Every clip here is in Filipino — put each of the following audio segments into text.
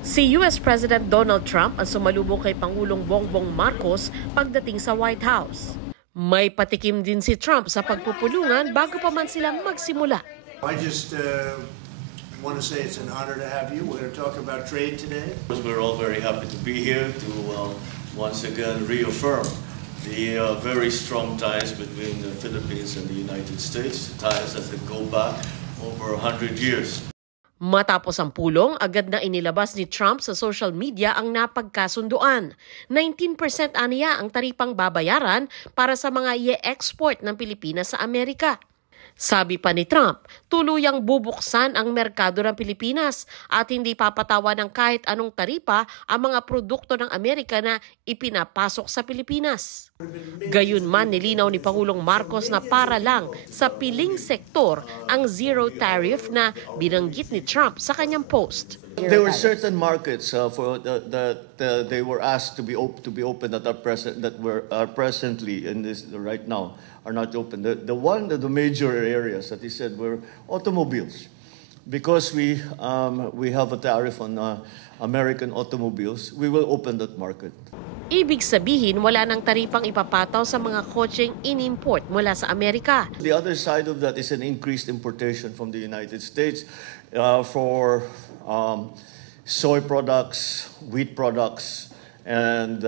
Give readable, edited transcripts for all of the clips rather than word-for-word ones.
Si US President Donald Trump ang sumalubong kay Pangulong Bongbong Marcos pagdating sa White House. May patikim din si Trump sa pagpupulungan bago pa man sila magsimula. I just want to say it's an honor to have you. We're going to talk about trade today. We're all very happy to be here to once again reaffirm the very strong ties between the Philippines and the United States, ties that go back over 100 years. Matapos ang pulong, agad na inilabas ni Trump sa social media ang napagkasunduan. 19% aniya ang taripang babayaran para sa mga i-export ng Pilipinas sa Amerika. Sabi pa ni Trump, tuluyang bubuksan ang merkado ng Pilipinas at hindi papatawan ng kahit anong taripa ang mga produkto ng Amerika na ipinapasok sa Pilipinas. Gayunman, nilinaw ni Pangulong Marcos na para lang sa piling sektor ang zero tariff na binanggit ni Trump sa kanyang post. There were certain markets they were asked to be open that are presently in this right now are not open. The major areas that he said were automobiles, because we have a tariff on American automobiles. We will open that market. Ibig sabihin, wala nang taripang ipapataw sa mga kotseng in-import mula sa Amerika. The other side of that is an increased importation from the United States for soy products, wheat products, and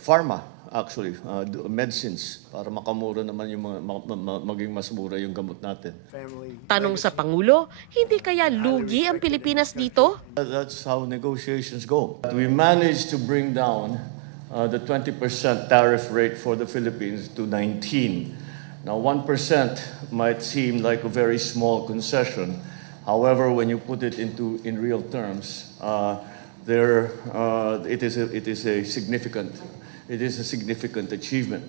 pharma, actually, medicines, para makamura naman yung maging mas mura yung gamot natin. Tanong sa Pangulo, hindi kaya lugi ang Pilipinas dito? That's how negotiations go. We managed to bring down the 20% tariff rate for the Philippines to 19%. Now, 1% might seem like a very small concession. However, when you put it in real terms, it is a significant achievement.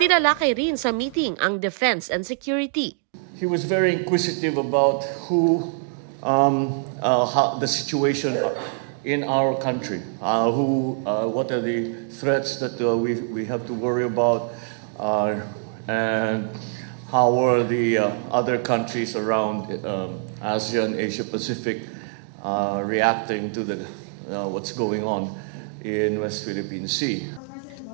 Tinalakay rin sa meeting ang defense and security. He was very inquisitive about how the situation in our country, what are the threats that we have to worry about, and how are the other countries around ASEAN, Asia Pacific reacting to what's going on in West Philippine Sea.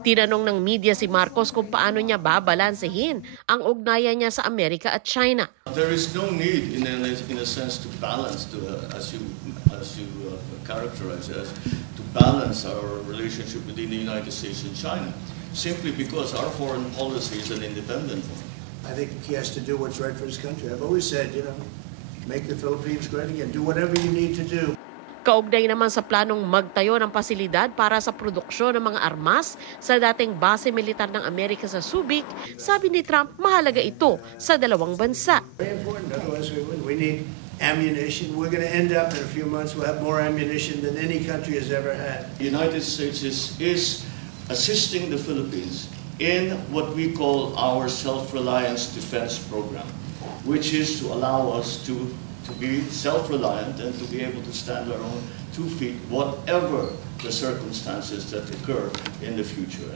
Tinanong ng media si Marcos kung paano niya babalansehin ang ugnayan niya sa Amerika at China. There is no need, in a sense, to balance, as you characterize it, to balance our relationship between the United States and China, simply because our foreign policy is an independent one. I think he has to do what's right for his country. I've always said, make the Philippines great again. Do whatever you need to do. Kaugnay naman sa planong magtayo ng pasilidad para sa produksyon ng mga armas sa dating base militar ng Amerika sa Subic, sabi ni Trump mahalaga ito sa dalawang bansa. Very important, otherwise we need ammunition. We're going to end up in a few months, we'll have more ammunition than any country has ever had. The United States is assisting the Philippines in what we call our self-reliance defense program, which is to allow us to be self-reliant and to be able to stand on our own 2 feet, whatever the circumstances that occur in the future.